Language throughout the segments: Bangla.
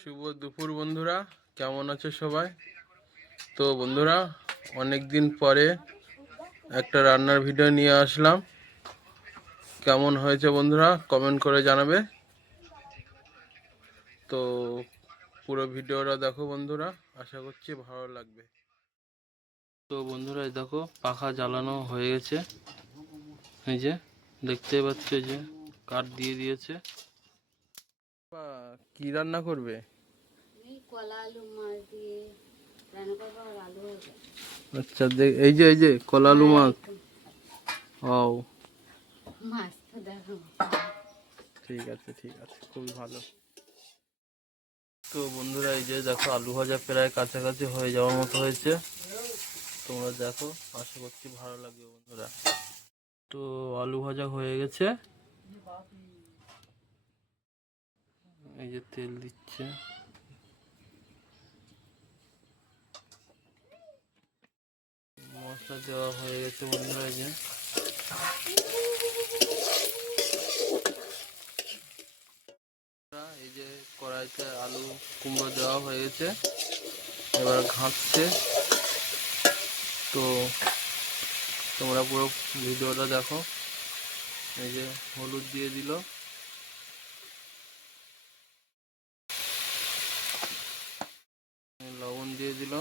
শুভ দুপুর বন্ধুরা, কেমন আছো সবাই? তো বন্ধুরা অনেক দিন পরে একটা রান্নার ভিডিও নিয়ে আসলাম। কেমন হয়েছে বন্ধুরা কমেন্ট করে জানাবে। তো পুরো ভিডিওটা দেখো বন্ধুরা, আশা করছি ভালো লাগবে। তো বন্ধুরা দেখো, পাখা জ্বালানো হয়ে গেছে। এই যে, দেখতেই পাচ্ছ যে, কাঠ দিয়ে দিয়েছে। কি রান্না করবে? কলা আলু মাছ দিয়ে রান্না করব আর আলু আচ্ছা দেখ এই যে এই যে কলা আলু মাছ। ও মাছ তো দেখো। ঠিক আছে ঠিক আছে খুবই ভালো। তো বন্ধুরা এই যে দেখো আলু ভাজা প্রায় কাছাকাছি হয়ে যাওয়ার মতো হয়েছে। তোমরা দেখো আশা করছি ভালো লাগবে বন্ধুরা। তো আলু ভাজা হয়ে গেছে। এই যে তেল দিচ্ছে। মশলা দেওয়া হয়ে গেছে বন্ধুরা এই যে। এই যে কড়াইতে আলু কুমড়ো দেওয়া হয়ে গেছে। এবার ঘাঁটছে। তো তোমরা পুরো ভিডিওটা দেখো। এই যে হলুদ দিয়ে দিল। দিয়ে দিল।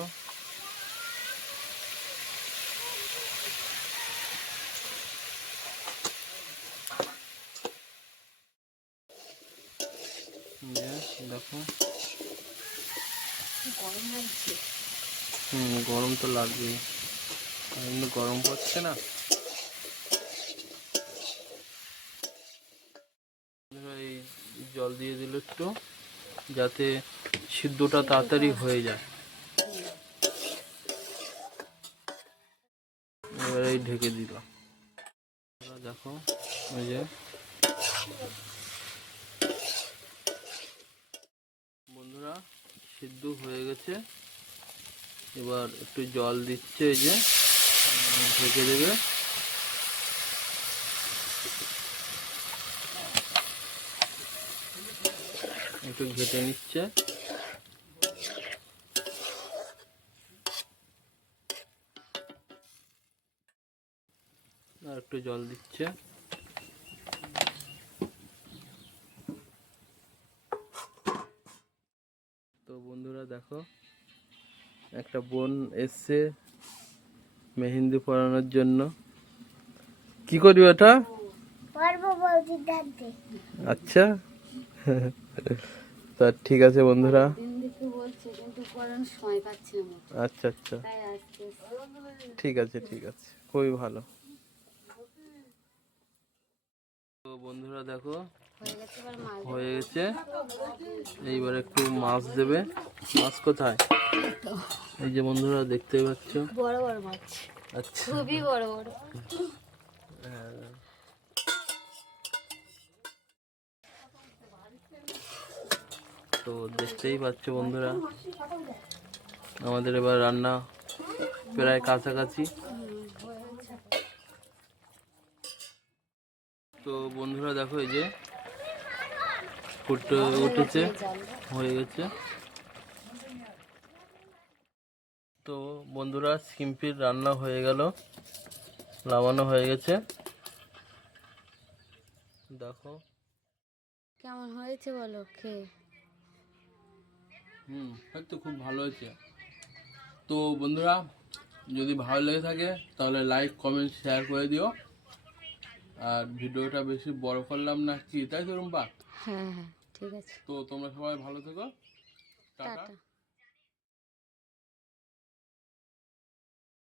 দেখো। হুম, গরম তো কারণ তো গরম পড়ছে না। জল দিয়ে দিল একটু, যাতে সিদ্ধটা তাড়াতাড়ি হয়ে যায়। ঢেকে দিল। দেখো ওই যে। বন্ধুরা, সিদ্ধ হয়ে গেছে। এবার একটু জল দিচ্ছে, এই যে। ঢেকে দেবে। একটু ঘেটে নিচ্ছে। আর একটু জল দিচ্ছে। তো বন্ধুরা দেখো একটা বোন এসছে মেহেন্দি পরানোর জন্য। কি করবি ওটা? আচ্ছা। তা ঠিক আছে বন্ধুরা। দিন দেখে বলছে কিন্তু পড়ানোর সময় পাচ্ছি না। মোটেও। আচ্ছা। আচ্ছা ঠিক আছে ঠিক আছে। খুবই ভালো তো বন্ধুরা দেখো। হয়ে গেছে এইবার একটু মাছ দেবে। মাছ কোথায়? এই যে বন্ধুরা দেখতেই পাচ্ছ। বড় বড় মাছ। আচ্ছা। খুবই বড় বড়। তো দেখতেই পাচ্ছ বন্ধুরা। আমাদের এবার রান্না প্রায় কাছাকাছি। তো বন্ধুরা দেখো এই যে ফুটে উঠেছে হয়ে গেছে। তো বন্ধুরা সিম্পির রান্না হয়ে গেল লাগানো হয়ে গেছে। দেখো। কেমন হয়েছে বলো খেয়ে? হুম তো খুব ভালো হয়েছে। তো বন্ধুরা যদি ভালো লেগে থাকে তাহলে লাইক কমেন্ট শেয়ার করে দিও। আর ভিডিওটা বেশি বড় করলাম না কি? তাই তো রুম্পা? হ্যাঁ হ্যাঁ ঠিক আছে। তো তোমরা সবাই ভালো থেকো। টাটা।